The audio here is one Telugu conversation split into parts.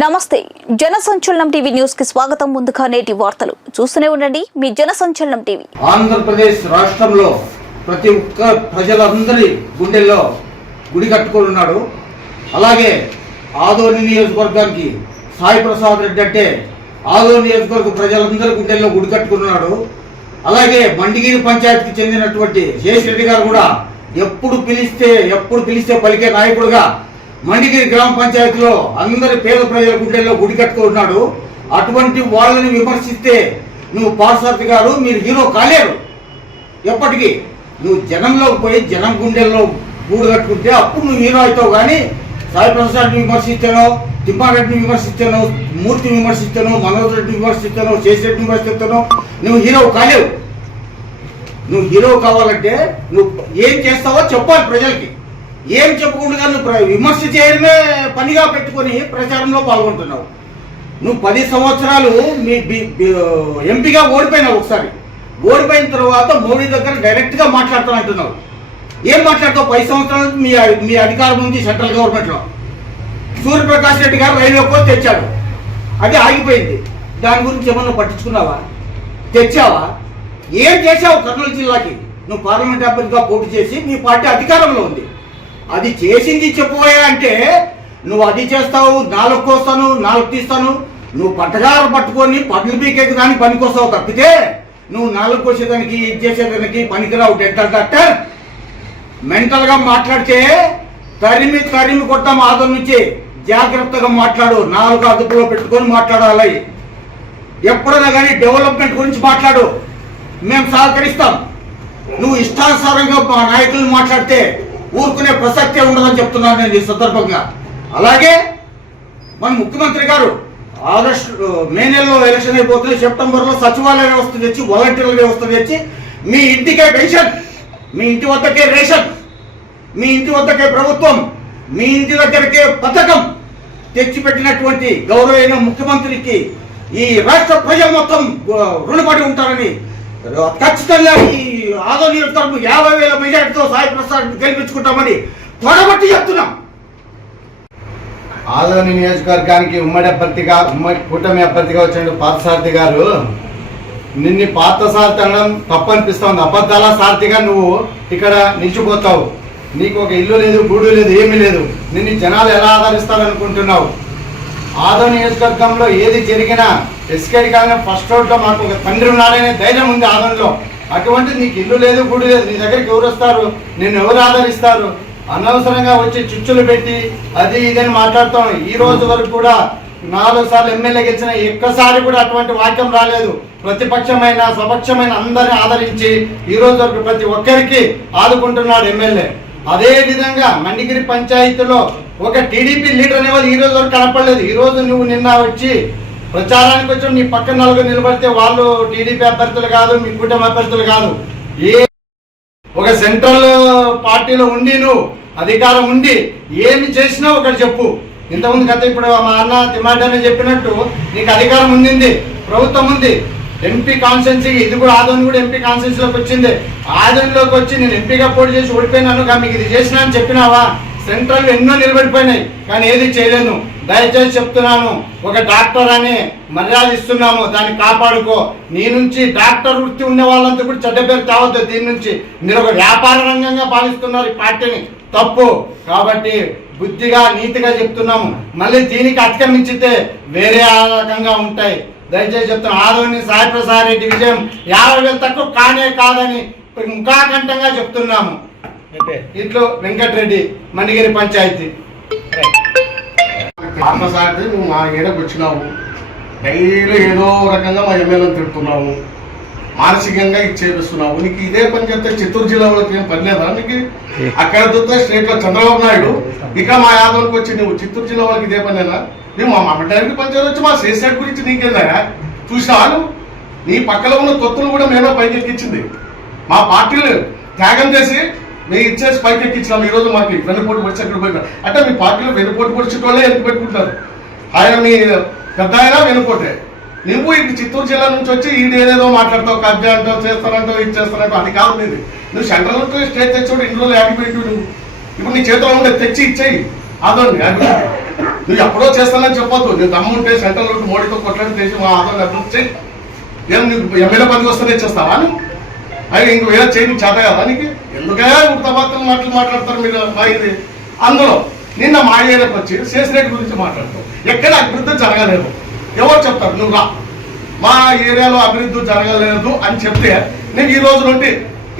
నమస్తే జన సంచలనం టీవీ న్యూస్ కి స్వాగతం. ముందుగా నేటి వార్తలు చూస్తూనే ఉండండి మీ జన సంచలనం టీవీ. ఆంధ్రప్రదేశ్ రాష్ట్రంలో ప్రతి ఒక్క ప్రజలందరి గుండెల్లో గుడి కట్టుకున్నాడు. అలాగే ఆదోని నియోజకవర్గానికి సాయి ప్రసాద్ రెడ్డి అంటే ఆదోని నియోజకవర్గ ప్రజలందరి గుండెల్లో గుడి కట్టుకున్నాడు. అలాగే మండిగిరి పంచాయతీకి చెందినటువంటి శేష్ రెడ్డి గారు కూడా ఎప్పుడు పిలిస్తే పలికే నాయకుడుగా మండిగిరి గ్రామ పంచాయతీలో అందరి పేద ప్రజల గుండెల్లో గుడి కట్టుకున్నాడు. అటువంటి వాళ్ళని విమర్శిస్తే నువ్వు పార్సార్థి గారు మీరు హీరో కాలేరు. ఎప్పటికీ నువ్వు జనంలోకి పోయి జనం గుండెల్లో గూడు కట్టుకుంటే అప్పుడు నువ్వు హీరో అవుతావు. కానీ సాయి ప్రసాద్ని విమర్శిస్తానో, తిమ్మారెడ్డిని విమర్శిస్తానో, మూర్తిని విమర్శిస్తానో, మనోజ్ రెడ్డిని విమర్శిస్తానో, శేషరెడ్డిని విమర్శిస్తానో నువ్వు హీరో కాలేవు. నువ్వు హీరో కావాలంటే నువ్వు ఏం చేస్తావో చెప్పాలి ప్రజలకి. ఏం చెప్పకుండా నువ్వు విమర్శ చేయడమే పనిగా పెట్టుకొని ప్రచారంలో పాల్గొంటున్నావు. నువ్వు 10 సంవత్సరాలు మీ ఎంపీగా ఓడిపోయినావు. ఒకసారి ఓడిపోయిన తర్వాత మోడీ దగ్గర డైరెక్ట్గా మాట్లాడుతానంటున్నావు. ఏం మాట్లాడతావు? 10 సంవత్సరాలు మీ అధికారం ఉంది సెంట్రల్ గవర్నమెంట్లో. సూర్యప్రకాష్ రెడ్డి గారు రైల్వే కోచ్ తెచ్చాడు, అది ఆగిపోయింది. దాని గురించి ఏమన్నా పట్టించుకున్నావా? తెచ్చావా? ఏం చేశావు? కర్నూలు జిల్లాకి నువ్వు పార్లమెంట్ అభ్యర్థిగా పోటీ చేసి మీ పార్టీ అధికారంలో ఉంది. అది చేసింది చెప్పబోయా అంటే నువ్వు అది చేస్తావు, 4 కోస్తాను 4 తీస్తాను. నువ్వు పట్టగారు పట్టుకొని పడ్లు పీకేకి దానికి పనికొస్తావు తప్పితే నువ్వు 4 కోసేదానికి ఇది చేసేదానికి పనికిరావు. డెంటల్ డాక్టర్ మెంటల్గా మాట్లాడితే తరిమి కొట్టాం. ఆదం నుంచి జాగ్రత్తగా మాట్లాడు. 4 అదుపులో పెట్టుకొని మాట్లాడాలి. ఎప్పుడైనా కానీ డెవలప్మెంట్ గురించి మాట్లాడు, మేము సహకరిస్తాం. నువ్వు ఇష్టానుసారంగా మా నాయకులను మాట్లాడితే ఊరుకునే ప్రసక్తే ఉండదని చెప్తున్నాను నేను ఈ సందర్భంగా. అలాగే మన ముఖ్యమంత్రి గారు మే నెలలో ఎలక్షన్ అయిపోతుంది. సెప్టెంబర్లో సచివాలయ వ్యవస్థ తెచ్చి, వాలంటీర్ల వ్యవస్థ తెచ్చి మీ ఇంటికే పెన్షన్, మీ ఇంటి వద్దకే రేషన్, మీ ఇంటి వద్దకే ప్రభుత్వం, మీ ఇంటి దగ్గరకే పథకం తెచ్చిపెట్టినటువంటి గౌరవైన ముఖ్యమంత్రికి ఈ రాష్ట్ర ప్రజలు మొత్తం రుణపడి ఉంటారని ఖచ్చితంగా ఈ ఆదోని నియోజకవర్గం 50,000 మెజార్టీతో సాయి ప్రసాద్ గెలిపించుకుంటామని తొడబట్టి చెప్తున్నాం. ఆదోని నియోజకవర్గానికి ఉమ్మడి కూటమి అభ్యర్థిగా వచ్చిన పార్థసారథి గారు నిన్ను పార్థసారథి అనడం తప్పనిపిస్తోంది. అబద్ధాల సారథిగా నువ్వు ఇక్కడ నిలిచిపోతావు. నీకు ఒక ఇల్లు లేదు, గూడు లేదు, ఏమీ లేదు. నిన్ను జనాలు ఎలా ఆదరిస్తారనుకుంటున్నావు? ఆదోని నియోజకవర్గంలో ఏది జరిగినా ఎస్కేడి కాగానే ఫస్ట్ రోడ్లో మాకు ఒక తండ్రి ఉన్నాడనే ధైర్యం ఉంది ఆదోనిలో. అటువంటిది నీకు ఇల్లు లేదు, గుడి లేదు. నీ దగ్గరికి ఎవరు వస్తారు? నిన్ను ఎవరు ఆదరిస్తారు? అనవసరంగా వచ్చి చుచ్చులు పెట్టి అది ఇదని మాట్లాడతాం. ఈ రోజు వరకు కూడా 4 సార్లు ఎమ్మెల్యే గెలిచిన ఒక్కసారి కూడా అటువంటి వాక్యం రాలేదు. ప్రతిపక్షమైన స్వపక్షమైన అందరిని ఆదరించి ఈ రోజు వరకు ప్రతి ఒక్కరికి ఆదుకుంటున్నాడు ఎమ్మెల్యే. అదే విధంగా మండిగిరి పంచాయతీలో ఒక టీడీపీ లీడర్ అనేవాళ్ళు ఈ రోజు వరకు కనపడలేదు. ఈ రోజు నువ్వు నిన్న వచ్చి ప్రచారానికి వచ్చి నీ పక్కన 4 నిలబడితే వాళ్ళు టీడీపీ అభ్యర్థులు కాదు, మీ కూటమి అభ్యర్థులు కాదు. ఒక సెంట్రల్ పార్టీలో ఉండి నువ్వు అధికారం ఉండి ఏమి చేసినా ఒకటి చెప్పు. ఇంతకుముందు కథ ఇప్పుడు మా అన్న తిమ్మారెడ్డి చెప్పినట్టు నీకు అధికారం ఉండింది, ప్రభుత్వం ఉంది. ఎంపీ కాన్స్టిట్యున్సీ ఇది కూడా ఆదోని కూడా ఎంపీ కాన్స్టిట్యున్సీలోకి వచ్చింది. ఆదోనిలోకి వచ్చి నేను ఎంపీగా పోటీ చేసి ఓడిపోయినాను, మీకు ఇది చేసినా అని చెప్పినావా? సెంట్రల్ ఎన్నో నిలబడిపోయినాయి కానీ ఏది చేయలేను. దయచేసి చెప్తున్నాను, ఒక డాక్టర్ అని మర్యాద ఇస్తున్నాము, దాన్ని కాపాడుకో. నీ నుంచి డాక్టర్ వృత్తి ఉన్న వాళ్ళంతా కూడా చెడ్డ పేరు తేవద్దు. దీని నుంచి మీరు ఒక వ్యాపార రంగంగా భావిస్తున్నారు ఈ పార్టీని, తప్పు. కాబట్టి బుద్ధిగా నీతిగా చెప్తున్నాము. మళ్ళీ దీనికి అతిక్రమించితే వేరే రకంగా ఉంటాయి. దయచేసి చెప్తున్నాం, ఆదోని సాయి ప్రసాద్ రెడ్డి విజయం 50,000 తక్కువ కానే కాదని ముఖాకంఠంగా చెప్తున్నాము. ఇట్లో వెంకటరెడ్డి, మండిగిరి పంచాయతీ. పార్థసారథి నువ్వు మా ఏడకు వచ్చినావు, డైలీ ఏదో రకంగా మా ఎమ్మెల్యేలను తిడుతున్నావు, మానసికంగా ఇది చేపిస్తున్నావు. నీకు ఇదే పని చెప్తే చిత్తూరు జిల్లా వాళ్ళకి ఏం పని లేదా? నీకు అక్కడ చూస్తే స్టేట్లో చంద్రబాబు నాయుడు, ఇక మా యాదవ్కి వచ్చి నువ్వు చిత్తూరు జిల్లా వాళ్ళకి ఇదే పనేనా? మేము మా మమ్మటానికి పంచాయతీ వచ్చి మా శేషాడ్ గురించి నీకేదా చూసినాను? నీ పక్కన ఉన్న తొత్తులు కూడా మేమే పైకి ఎక్కించింది. మా పార్టీలు త్యాగం చేసి మేము ఇచ్చేసి పైకి ఎక్కించినాం. ఈరోజు మాకు వెన్నుపోటు పొడిచి అక్కడ పోయినా అంటే మీ పార్టీలో వెన్నుపోటు పొడిచే వాళ్ళే ఎందుకు పెట్టుకుంటారు? ఆయన మీ పెద్ద ఆయన వెన్నుపోటే. నువ్వు ఇటు చిత్తూరు జిల్లా నుంచి వచ్చి ఈడు ఏదేదో మాట్లాడతావు, కబ్జా అంటావు, చేస్తానంటావు, ఇది చేస్తానంటావు. అది కాదు నీది. నువ్వు సెంట్రల్ నుంచి స్టేట్ తెచ్చాడు, ఇన్ని రోజులు యాక్టివేట్. నువ్వు ఇప్పుడు నీ చేతిలో ఉండే తెచ్చి ఇచ్చేయి ఆదోని అభివృద్ధి. నువ్వు ఎప్పుడో చేస్తానని చెప్పొద్దు. నువ్వు దమ్ముంటే సెంట్రల్ మోడీతో కొట్లాడి చేసి మా ఆదాయం అభివృద్ధి చేయి. ఏం నీకు ఎమ్మెల్యే పనికి వస్తే చేస్తావా నువ్వు? అది ఇంక వేరే చేయని చేత కదా నీకు? ఎందుకే ఉత్తమాత్రం మాట్లాడతారు మీరు? మా ఇది అందులో నిన్న మా ఏరియాకి వచ్చి చేసినట్టు గురించి మాట్లాడతావు. ఎక్కడ అభివృద్ధి జరగలేదు ఎవరు చెప్తారు? నువ్వు రా, మా ఏరియాలో అభివృద్ధి జరగలేదు అని చెప్తే నీకు ఈ రోజు నుండి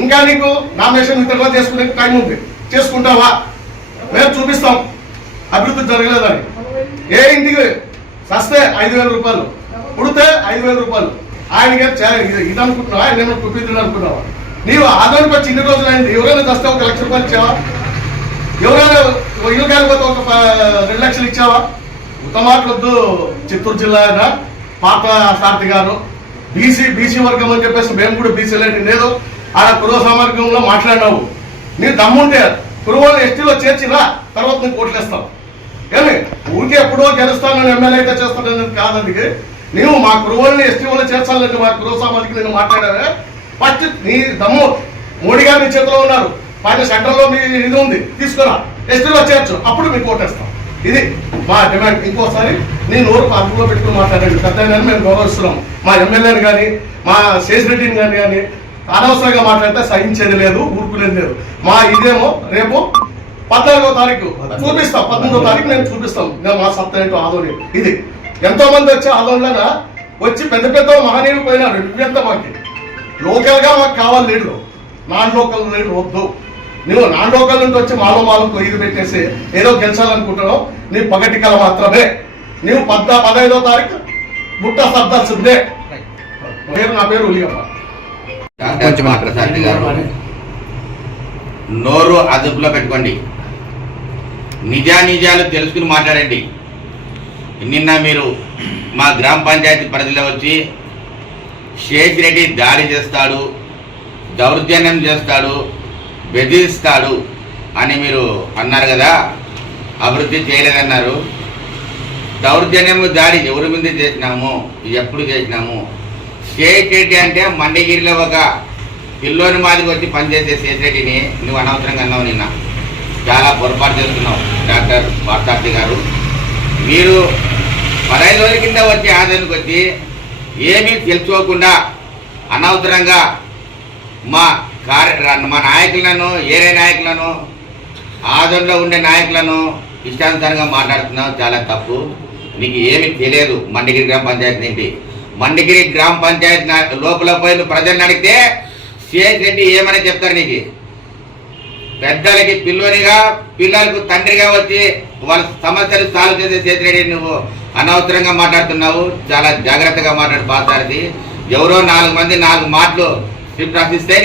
ఇంకా నీకు నామినేషన్ విత్డ్రా చేసుకునే టైం ఉంది. చేసుకుంటావా? మేము చూపిస్తాం అభివృద్ధి జరగలేదని. ఏ ఇంటికి సస్తే 5,000 రూపాయలు, పుడితే 5,000 రూపాయలు. ఆయనకి ఇది అనుకుంటున్నావా? ఆయన ఏమైనా కుప్పిద్దుడు అనుకున్నావా? నీవు ఆదాయానికి వచ్చి ఇన్ని రోజులు అయింది. ఎవరైనా దస్తే 1 లక్ష రూపాయలు ఇచ్చావా? ఎవరైనా ఇల్లు కాలిపోతే 2 లక్షలు ఇచ్చావా? ఉత్తమాట్లొద్దు. చిత్తూరు జిల్లా అయినా పాత సారథి గారు బీసీ వర్గం అని చెప్పేసి మేము కూడా బీసీలే. నేను ఆడ కురువ సామర్థ్యంలో మాట్లాడినావు. నీ దమ్ముంటే కురువలు ఎస్టీలో చేర్చిరా, తర్వాత నీకు ఓట్లేస్తావు. ఏమి ఊరికే ఎప్పుడో గెలుస్తానని ఎమ్మెల్యే అయితే చేస్తానని కాదు. అందుకే నీవు మా కురువల్ని ఎస్టీ వాళ్ళు చేర్చాలని మా కురువ సామాజికి నేను మాట్లాడావే. ఫస్ట్ నీ దమ్ము మోడీ గారు నీ చేతిలో ఉన్నారు. పైన సెంట్రల్లో మీ ఇది ఉంది, తీసుకురా, ఎస్టీలో చేర్చు, అప్పుడు మీకు ఓటేస్తాం. ఇది మా డిమాండ్. ఇంకోసారి నీ నోరు అదుపులో పెట్టుకుని మాట్లాడండి. పెద్ద మేము గౌరవిస్తున్నాం. మా ఎమ్మెల్యేని కానీ మా శేషిరెడ్డిని కానీ అనవసరంగా మాట్లాడితే సహించేది లేదు, ఊరుకునేది లేదు. మా ఇదేమో రేపు 14వ తారీఖు చూపిస్తాం, 19వ తారీఖు నేను చూపిస్తాం. నేను మా సత్తా ఏంటో ఆదోని. ఇది ఎంతో మంది వచ్చి ఆదోనిలో వచ్చి పెద్ద పెద్ద మహనీయులు పోయినారు. నువ్వెంత మాకు లోకల్గా మాకు కావాలి లీడరు, నాన్ లోకల్ లీడర్ వద్దు. నువ్వు నాన్ లోకల్ నుండి వచ్చి మాలకు ఇది పెట్టేసి ఏదో గెలిచాలనుకుంటున్నావు. నీ పగటి కళ మాత్రమే. నువ్వు 15వ తారీఖు బుట్ట సర్దాల్సిందే. నా పేరు ఉలియమ్మ. ప్రసాద్ గారు, నోరు అదుపులో పెట్టుకోండి. నిజాలు తెలుసుకుని మాట్లాడండి. నిన్న మీరు మా గ్రామ పంచాయతీ పరిధిలో వచ్చి శేషిరెడ్డి దాడి చేస్తాడు, దౌర్జన్యం చేస్తాడు, బెదిరిస్తాడు అని మీరు అన్నారు కదా. అభివృద్ధి చేయలేదన్నారు. దౌర్జన్యము దాడి ఎవరి మీద చేసినాము, ఎప్పుడు చేసినాము? శేషిరెడ్డి అంటే మండగిరిలో ఒక పిల్లోని మాదికి వచ్చి పనిచేసే శేషిరెడ్డిని నువ్వు అనవసరంగా అన్నావు. నిన్న చాలా పొరపాటు చేస్తున్నావు డాక్టర్ పార్థసారథి గారు. మీరు 15 రోజుల కింద వచ్చి ఆదాయానికి వచ్చి ఏమీ తెలుసుకోకుండా అనవసరంగా మా నాయకులను, ఏరే నాయకులను, ఆదంలో ఉండే నాయకులను ఇష్టానుసారంగా మాట్లాడుతున్నావు. చాలా తప్పు. నీకు ఏమీ తెలియదు మండగిరి గ్రామ పంచాయతీ ఏంటి. మండగిరి గ్రామ పంచాయతీ లోపల పోయి ప్రజలను అడిగితే శేషిరెడ్డి ఏమని చెప్తారు నీకు? పెద్దలకి పిల్లోనిగా, పిల్లలకు తండ్రిగా వచ్చి వాళ్ళ సమస్యలు సాల్వ్ చేసే శేషిరెడ్డి నువ్వు అనవసరంగా మాట్లాడుతున్నావు. చాలా జాగ్రత్తగా మాట్లాడు పార్థసారథి. ఎవరో 4 మంది 4 మాటలు స్క్రిప్ట్ రాసిస్తే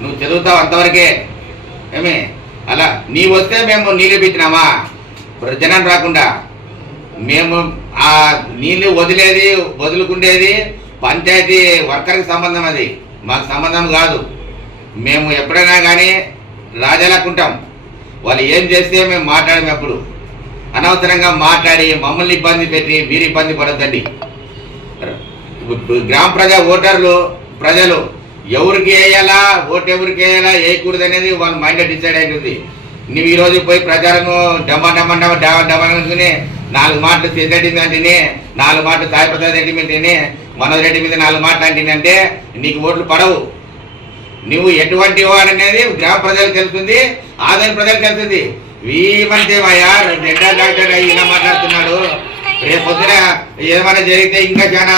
నువ్వు చదువుతావు అంతవరకే. ఏమి అలా నీ వస్తే మేము నీళ్ళు పెట్టినామా జనం రాకుండా? మేము ఆ నీళ్ళు వదులుకుండేది పంచాయతీ వర్కర్కి సంబంధం, అది మాకు సంబంధం కాదు. మేము ఎప్పుడైనా కానీ రాజాలకుంటాం. వాళ్ళు ఏం చేస్తే మేము మాట్లాడము. ఎప్పుడు అనవసరంగా మాట్లాడి మమ్మల్ని ఇబ్బంది పెట్టి మీరు ఇబ్బంది పడొద్దండి. గ్రామ ప్రజలు ఎవరికి వేయాలా, ఓటు ఎవరికి వేయాలా, వేయకూడదు అనేది వాళ్ళ మైండ్ డిసైడ్ అవుతుంది. నువ్వు ఈరోజు పోయి ప్రచారము డమ్మనుకుని 4 మాటలు శేషిరెడ్డి మీద అంటేనే, 4 మాటలు సాయిప్రసాద్ రెడ్డి మీదనే, మనోజ్ రెడ్డి మీద 4 మాటలు అంటేనంటే నీకు ఓట్లు పడవు. నువ్వు ఎటువంటి వాడనేది గ్రామ ప్రజలకు తెలుస్తుంది, ఆదాయ ప్రజలకు తెలుస్తుంది. వీమంతేమయ్యా జెండా డాక్టర్ ఇలా మాట్లాడుతున్నాడు. రేపు పొద్దున ఏమైనా జరిగితే ఇంకా చాలా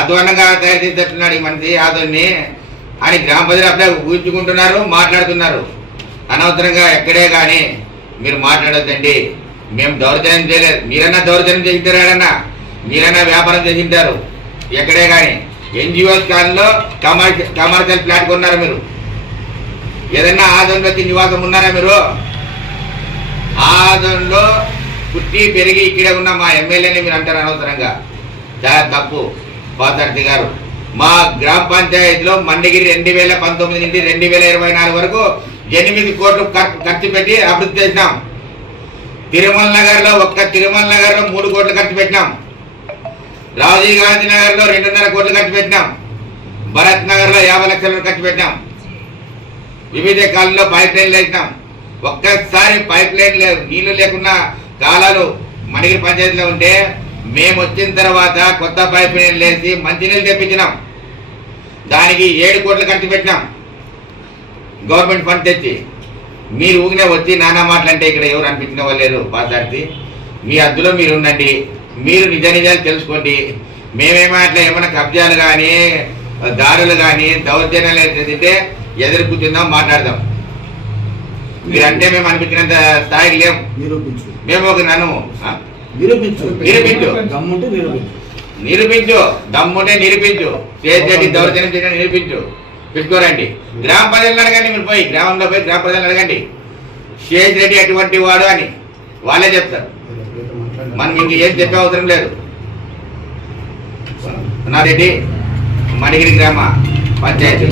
అధ్వానంగా తయారు చేసేట్టున్నాడు ఈ మనిషి ఆదోని అని గ్రామ ప్రజలు అప్పుడే ఊహించుకుంటున్నారు, మాట్లాడుతున్నారు. అనవసరంగా ఎక్కడే కానీ మీరు మాట్లాడొద్దండి. మేము దౌర్జన్యం చేయలేదు. మీరన్నా దౌర్జన్యం చేసింటారా? మీరన్నా వ్యాపారం చేసింటారు. ఎక్కడే కానీ ఎన్జిఓస్ కాలంలో కమర్షియల్ ఫ్లాట్ కొన్నారు మీరు. ఏదన్నా ఆదోన్లో వచ్చి నివాసం ఉన్నారా మీరు? ఆదోన్లో పుట్టి పెరిగి ఇక్కడే ఉన్న మా ఎమ్మెల్యేని మీరు అంటారు అనవసరంగా. చాలా తప్పు పార్థసారథి గారు. మా గ్రామ పంచాయతీలో మండగిరి 2019 నుండి 2024 వరకు 8 కోట్లు ఖర్చు పెట్టి అభివృద్ధి చేసినాం. తిరుమల నగర్లో 3 కోట్లు ఖర్చు పెట్టినాం. రాజీవ్ గాంధీ నగర్లో 2.5 కోట్లు ఖర్చు పెట్టినాం. భరత్ నగర్లో 50 లక్షలు ఖర్చు పెట్టినాం. వివిధ కాలంలో పైప్ లైన్లు వేసినాం. ఒక్కసారి పైప్ లైన్ నీళ్లు లేకుండా కాలాలు మణిగిరి పంచాయతీలో ఉంటే మేము వచ్చిన తర్వాత కొత్త పైప్ లైన్ లేసి మంచినీళ్ళు తెప్పించినాం. దానికి 7 కోట్లు ఖర్చు పెట్టినాం గవర్నమెంట్ ఫండ్ తెచ్చి. మీరు ఊగినే వచ్చి నానా మాటలంటే ఇక్కడ ఎవరు అనిపించిన వాళ్ళు లేరు. పాసార్థి మీ అద్దులో మీరు ఉండండి, మీరు నిజ నిజాలు తెలుసుకోండి. మేమేమో అట్లా ఏమైనా కబ్జాలు కానీ దారులు కానీ దౌర్జన్యాలు ఏంటంటే ఎదురు కూర్చుందాం, మాట్లాడదాం. మీరంటే మేము అనిపించినంత స్థాయికి లేము. నిరూపించు మేము ఒక నన్ను నిరూపించు నిరూపించు దమ్ముంటే నిరూపించు నిరూపించు దమ్ముంటే నిరూపించు. చేసేటి దౌర్జన్యం చేయడం నిరూపించు. పెట్టుకోరండి. గ్రామ ప్రజలను అడగండి. మీరు పోయి గ్రామంలో పోయి గ్రామ ప్రజలను అడగండి శేష్ రెడ్డి అటువంటి వాడు అని వాళ్ళే చెప్తారు. మనం ఇంక ఏం చెప్పే అవసరం లేదు. రెడ్డి మణిగిరి గ్రామ పంచాయతీ